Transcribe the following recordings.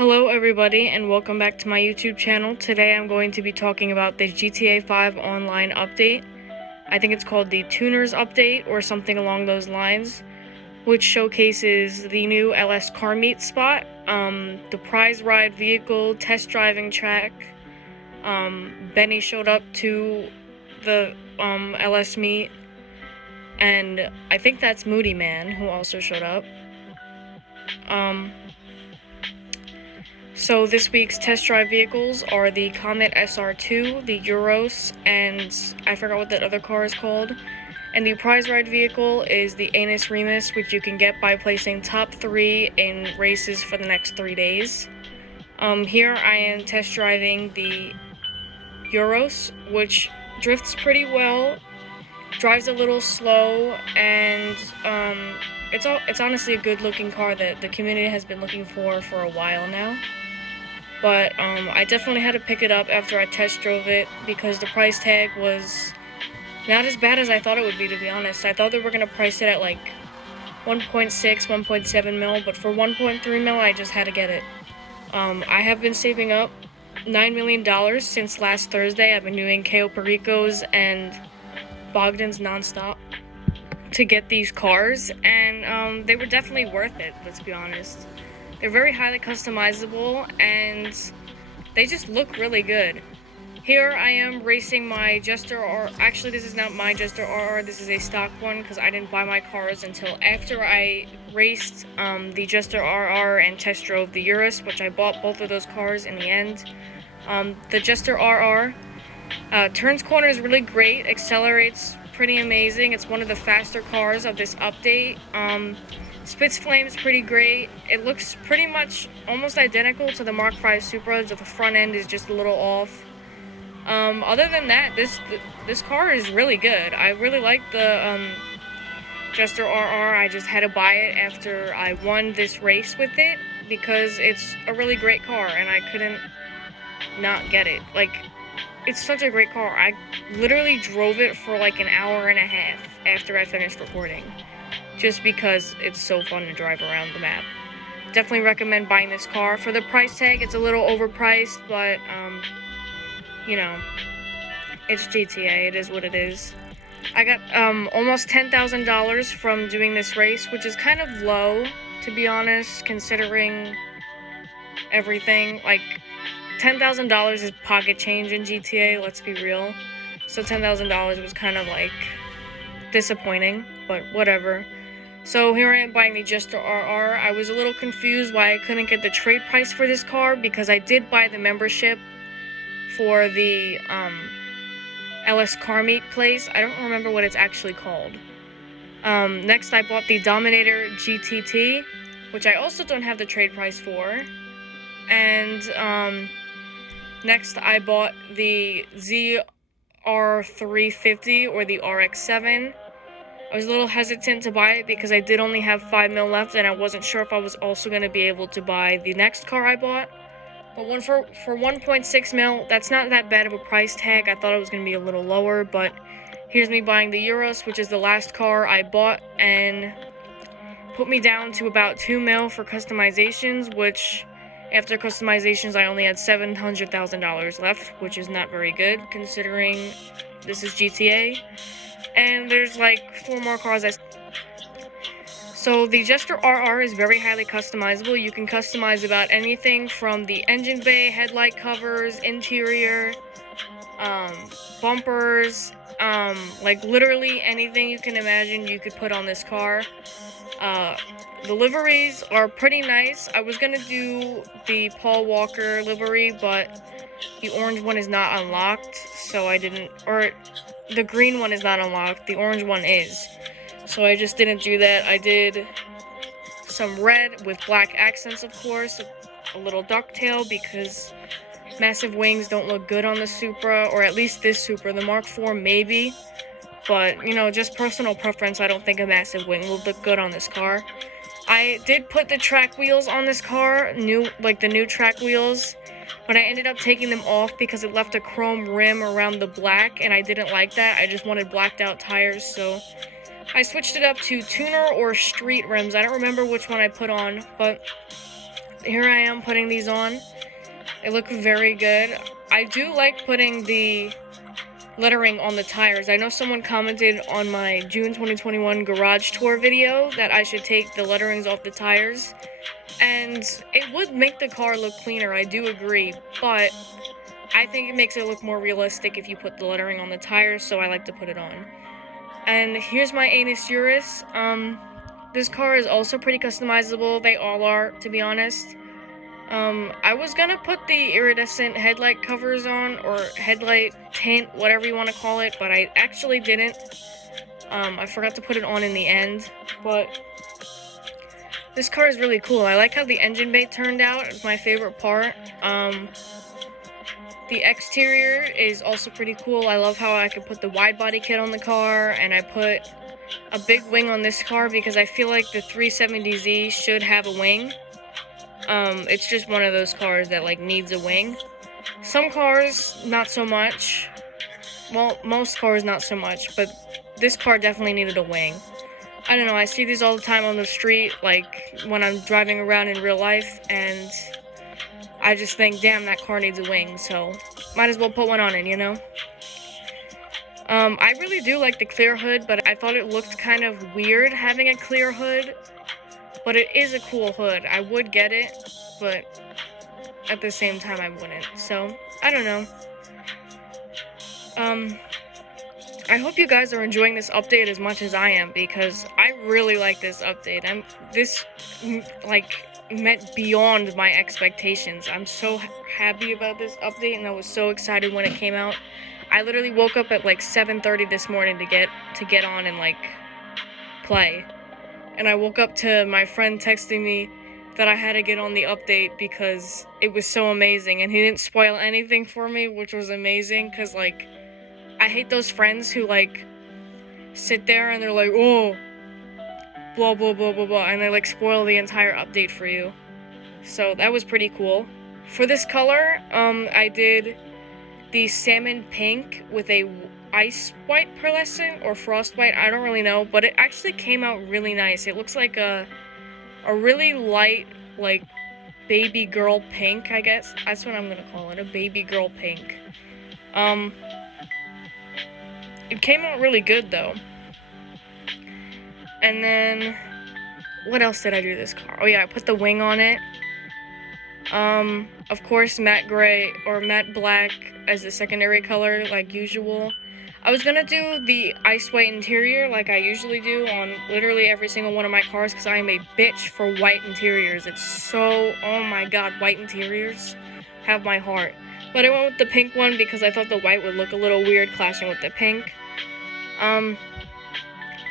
Hello everybody and welcome back to my YouTube channel. Today I'm going to be talking about the GTA 5 online update. I think it's called the Tuners Update or something along those lines, which showcases the new LS car meet spot, the prize ride vehicle, test driving track. Benny showed up to the LS meet, and I think that's Moody Man who also showed up. So this week's test drive vehicles are the Comet SR2, the Euros, and I forgot what that other car is called. And the prize ride vehicle is the Anus Remus, which you can get by placing top 3 in races for the next 3 days. Here I am test driving the Euros, which drifts pretty well, drives a little slow, and it's honestly a good looking car that the community has been looking for a while now. But I definitely had to pick it up after I test drove it because the price tag was not as bad as I thought it would be, to be honest. I thought they were going to price it at like 1.6, 1.7 mil, but for 1.3 mil I just had to get it. I have been saving up $9 million since last Thursday. I've been doing KO Pericos and Bogdan's nonstop to get these cars, and they were definitely worth it, let's be honest. They're very highly customizable, and they just look really good. Here I am racing my Jester RR. Actually, this is not my Jester RR. This is a stock one because I didn't buy my cars until after I raced the Jester RR and test drove the Urus, which I bought both of those cars in the end. The Jester RR turns corners really great, accelerates pretty amazing. It's one of the faster cars of this update. Spits flames pretty great. It looks pretty much almost identical to the Mark V Supra. The front end is just a little off. Other than that, this car is really good. I really like the Jester RR. I just had to buy it after I won this race with it because it's a really great car and I couldn't not get it. Like, it's such a great car. I literally drove it for like an hour and a half after I finished recording, just because it's so fun to drive around the map. Definitely recommend buying this car. For the price tag, it's a little overpriced, but, you know, it's GTA, it is what it is. I got, almost $10,000 from doing this race, which is kind of low, to be honest, considering everything. Like, $10,000 is pocket change in GTA, let's be real. So $10,000 was kind of, like, disappointing, but whatever. So here I am buying the Jester RR. I was a little confused why I couldn't get the trade price for this car because I did buy the membership for the LS Car Meet place. I don't remember what it's actually called. Next I bought the Dominator GTT, which I also don't have the trade price for. And next I bought the ZR350 or the RX-7. I was a little hesitant to buy it because I did only have 5 mil left and I wasn't sure if I was also going to be able to buy the next car I bought. But for 1.6 mil, that's not that bad of a price tag. I thought it was going to be a little lower, but here's me buying the Euros, which is the last car I bought, and put me down to about 2 mil for customizations, which after customizations I only had $700,000 left, which is not very good considering this is GTA. And there's like 4 more cars. So the Jester RR is very highly customizable. You can customize about anything from the engine bay, headlight covers, interior, bumpers, like literally anything you can imagine you could put on this car. The liveries are pretty nice. I was gonna do the Paul Walker livery, but the orange one is not unlocked, so I didn't, or the green one is not unlocked, the orange one is. So I just didn't do that. I did some red with black accents, of course, a little ducktail because massive wings don't look good on the Supra, or at least this Supra. The Mark IV maybe, but, you know, just personal preference, I don't think a massive wing will look good on this car. I did put the track wheels on this car, like the new track wheels, but I ended up taking them off because it left a chrome rim around the black, and I didn't like that. I just wanted blacked out tires, so I switched it up to tuner or street rims. I don't remember which one I put on, but here I am putting these on. They look very good. I do like putting the lettering on the tires. I know someone commented on my June 2021 garage tour video that I should take the letterings off the tires, and it would make the car look cleaner, I do agree, but I think it makes it look more realistic if you put the lettering on the tires, so I like to put it on. And here's my Anus Urus. This car is also pretty customizable. They all are, to be honest. I was gonna put the iridescent headlight covers on, or headlight tint, whatever you want to call it, but I actually didn't. I forgot to put it on in the end, but this car is really cool. I like how the engine bay turned out. It's my favorite part. The exterior is also pretty cool. I love how I could put the wide body kit on the car, and I put a big wing on this car because I feel like the 370Z should have a wing. It's just one of those cars that like needs a wing. Some cars, not so much. Well, most cars not so much, but this car definitely needed a wing. I don't know, I see these all the time on the street, like when I'm driving around in real life, and I just think, damn, that car needs a wing, so might as well put one on it, you know? I really do like the clear hood, but I thought it looked kind of weird having a clear hood. But it is a cool hood. I would get it, but at the same time I wouldn't. So, I don't know. I hope you guys are enjoying this update as much as I am, because I really like this update. This like met beyond my expectations. I'm so happy about this update, and I was so excited when it came out. I literally woke up at like 7:30 this morning to get on and like play. And I woke up to my friend texting me that I had to get on the update because it was so amazing, and he didn't spoil anything for me, which was amazing, because like I hate those friends who like sit there and they're like, oh, blah blah blah blah blah, and they like spoil the entire update for you. So that was pretty cool. For this color, I did the salmon pink with a ice white pearlescent or frost white, I don't really know, but it actually came out really nice. It looks like a really light, like baby girl pink, I guess. That's what I'm gonna call it, a baby girl pink. It came out really good though. And then what else did I do to this car? Oh yeah, I put the wing on it. Of course, matte gray or matte black as the secondary color, like usual. I was gonna do the ice white interior like I usually do on literally every single one of my cars, because I am a bitch for white interiors. It's so, oh my god, white interiors have my heart. But I went with the pink one because I thought the white would look a little weird clashing with the pink.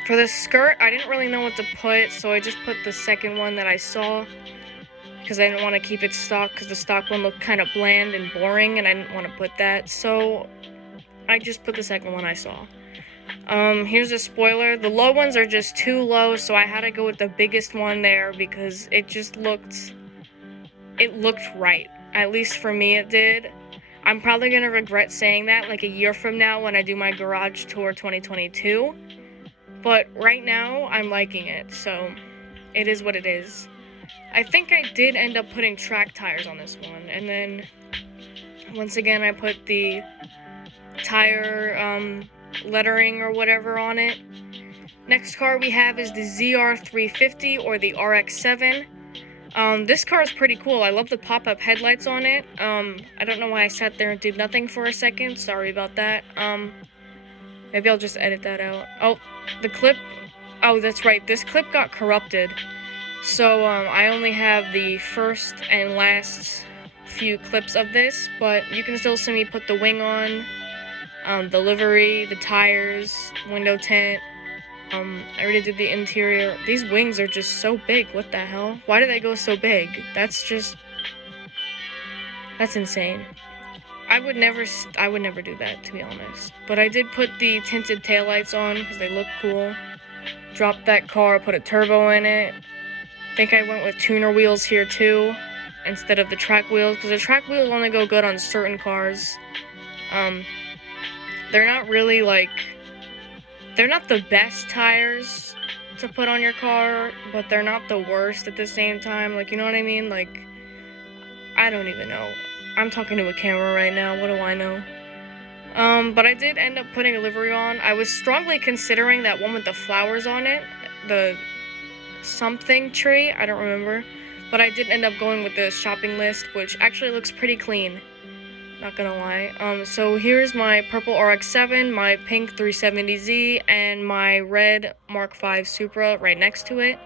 For the skirt, I didn't really know what to put, so I just put the second one that I saw, because I didn't want to keep it stock, because the stock one looked kind of bland and boring, and I didn't want to put that, so I just put the second one I saw. Here's a spoiler. The low ones are just too low, so I had to go with the biggest one there because it just looked right. At least for me it did. I'm probably gonna regret saying that like a year from now when I do my garage tour 2022. But right now, I'm liking it, so it is what it is. I think I did end up putting track tires on this one, and then once again I put the tire lettering or whatever on it. Next car we have is the ZR350 or the RX-7. This car is pretty cool. I love the pop-up headlights on it. I don't know why I sat there and did nothing for a second. Sorry about that. Maybe I'll just edit that out. Oh, the clip. Oh, that's right. This clip got corrupted. So, I only have the first and last few clips of this, but you can still see me put the wing on, the livery, the tires, window tint. I already did the interior. These wings are just so big. What the hell? Why do they go so big? That's insane. I would never do that, to be honest. But I did put the tinted taillights on because they look cool. Dropped that car, put a turbo in it. I think I went with tuner wheels here too, instead of the track wheels, because the track wheels only go good on certain cars. They're not really like, they're not the best tires to put on your car, but they're not the worst at the same time. Like, you know what I mean? Like, I don't even know. I'm talking to a camera right now, what do I know? But I did end up putting a livery on. I was strongly considering that one with the flowers on it, the something tree, I don't remember. But I did end up going with the shopping list, which actually looks pretty clean. Not gonna lie. So here's my purple RX-7, my pink 370Z, and my red Mark V Supra right next to it.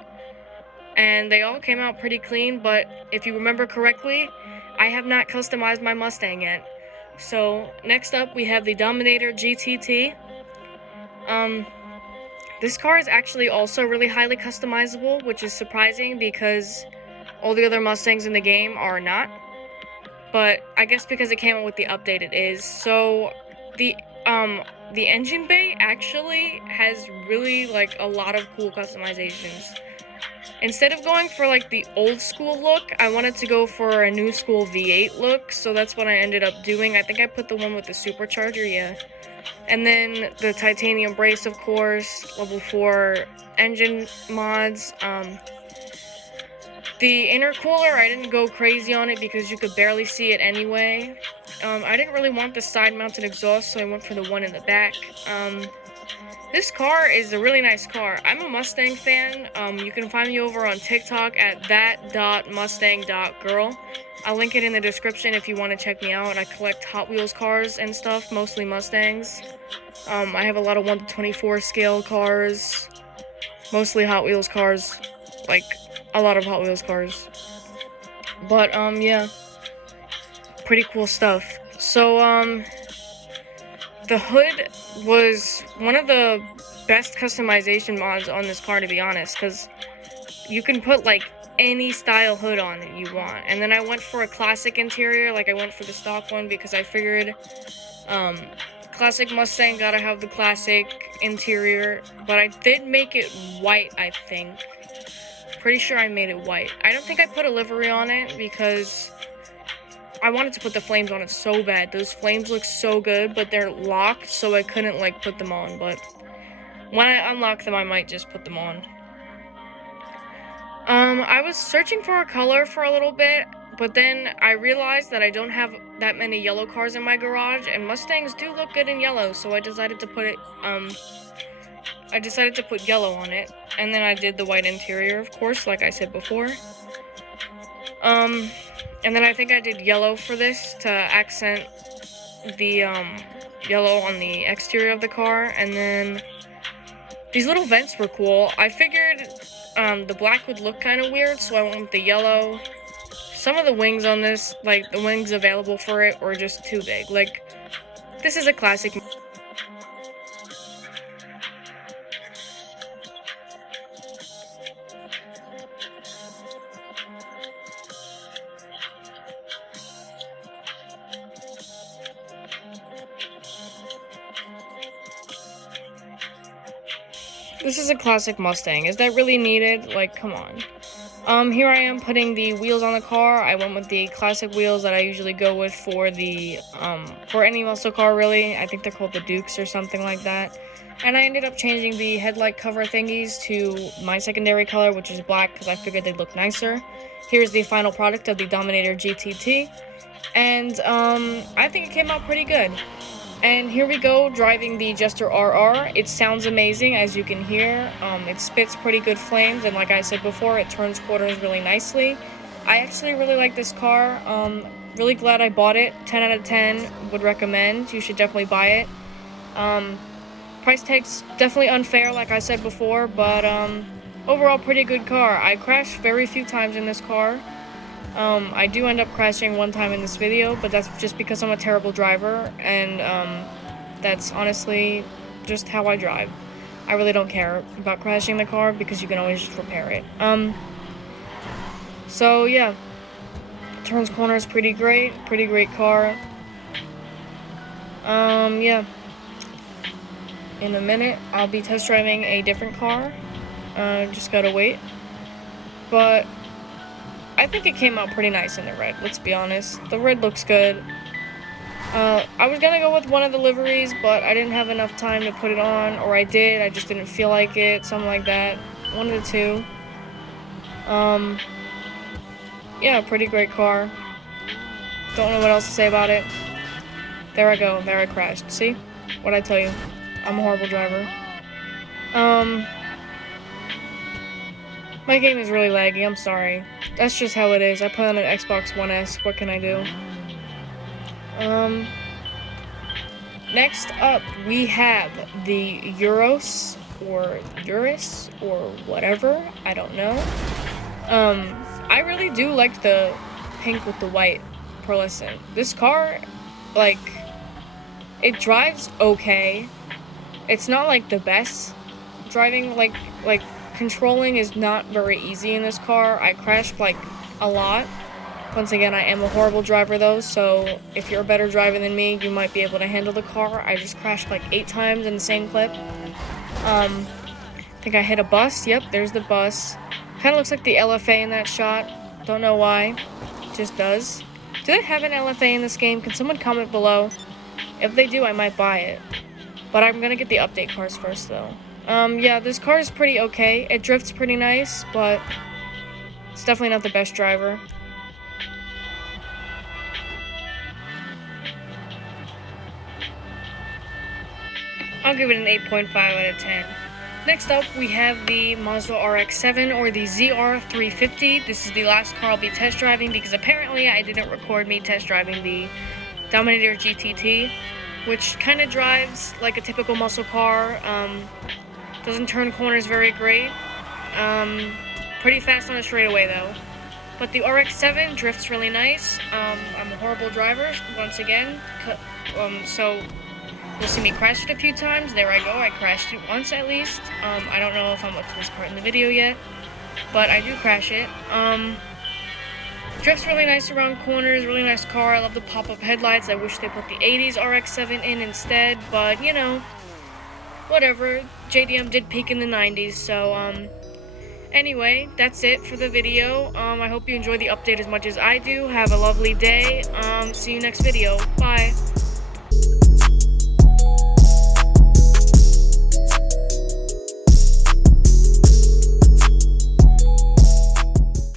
And they all came out pretty clean, but if you remember correctly, I have not customized my Mustang yet. So next up we have the Dominator GTT. This car is actually also really highly customizable, which is surprising because all the other Mustangs in the game are not. But I guess because it came out with the update, it is. So the engine bay actually has really like a lot of cool customizations. Instead of going for like the old school look, I wanted to go for a new school V8 look, so that's what I ended up doing. I think I put the one with the supercharger, yeah. And then the titanium brace, of course, level 4 engine mods. The intercooler, I didn't go crazy on it because you could barely see it anyway. I didn't really want the side-mounted exhaust, so I went for the one in the back. This car is a really nice car. I'm a Mustang fan. You can find me over on TikTok at that.mustang.girl. I'll link it in the description if you want to check me out. I collect Hot Wheels cars and stuff, mostly Mustangs. I have a lot of 1 to 24 scale cars, mostly Hot Wheels cars, like a lot of Hot Wheels cars. But yeah, pretty cool stuff. So the hood was one of the best customization mods on this car, to be honest, because you can put like any style hood on it you want. And then I went for a classic interior, like I went for the stock one because I figured classic Mustang gotta have the classic interior. But I did make it white, I think. Pretty sure I made it white. I don't think I put a livery on it because I wanted to put the flames on it so bad. Those flames look so good, but they're locked, so I couldn't like put them on. But when I unlock them, I might just put them on. I was searching for a color for a little bit, but then I realized that I don't have that many yellow cars in my garage, and Mustangs do look good in yellow, so I decided to put it, yellow on it, and then I did the white interior, of course, like I said before. And then I think I did yellow for this to accent the, yellow on the exterior of the car, and then these little vents were cool. I figured, the black would look kind of weird, so I went with the yellow. Some of the wings on this, like, the wings available for it were just too big. Like, this is a classic. This is a classic Mustang. Is that really needed? Like, come on. Here I am putting the wheels on the car. I went with the classic wheels that I usually go with for the, for any muscle car, really. I think they're called the Dukes or something like that. And I ended up changing the headlight cover thingies to my secondary color, which is black, because I figured they'd look nicer. Here's the final product of the Dominator GTT. And, I think it came out pretty good. And here we go, driving the Jester RR. It sounds amazing, as you can hear. It spits pretty good flames, and like I said before, it turns corners really nicely. I actually really like this car. Really glad I bought it. 10 out of 10, would recommend. You should definitely buy it. Price tag's definitely unfair, like I said before, but overall pretty good car. I crashed very few times in this car. I do end up crashing one time in this video, but that's just because I'm a terrible driver, and that's honestly just how I drive. I really don't care about crashing the car because you can always just repair it. So yeah, turns corners pretty great car. Yeah. In a minute, I'll be test driving a different car. Just gotta wait. But I think it came out pretty nice in the red, let's be honest. The red looks good. I was gonna go with one of the liveries, but I didn't have enough time to put it on, or I did, I just didn't feel like it, something like that. One of the two. Yeah, pretty great car. Don't know what else to say about it. There I go. There I crashed. See? What'd I tell you? I'm a horrible driver. My game is really laggy. I'm sorry. That's just how it is. I play on an Xbox One S. What can I do? Next up, we have the Urus or whatever. I don't know. I really do like the pink with the white pearlescent. This car, like, it drives okay. It's not like the best driving, like controlling is not very easy in this car. I crashed like a lot. Once again, I am a horrible driver though, so if you're a better driver than me, you might be able to handle the car. I just crashed like 8 times in the same clip. I think I hit a bus. Yep, there's the bus. Kind of looks like the LFA in that shot. Don't know why. Just does. Do they have an LFA in this game? Can someone comment below? If they do, I might buy it. But I'm gonna get the update cars first though. Yeah, this car is pretty okay. It drifts pretty nice, but it's definitely not the best driver. I'll give it an 8.5 out of 10. Next up, we have the Mazda RX-7 or the ZR350. This is the last car I'll be test driving because apparently I didn't record me test driving the Dominator GTT, which kind of drives like a typical muscle car. Doesn't turn corners very great. Pretty fast on a straightaway though. But the RX-7 drifts really nice. I'm a horrible driver once again. So you'll see me crash it a few times. There I go. I crashed it once at least. I don't know if I'm up to this part in the video yet, but I do crash it. Drifts really nice around corners. Really nice car. I love the pop-up headlights. I wish they put the 80s RX-7 in instead, but you know, whatever. JDM did peak in the 90s, so anyway, that's it for the video. I hope you enjoy the update as much as I do. Have a lovely day. See you next video. Bye.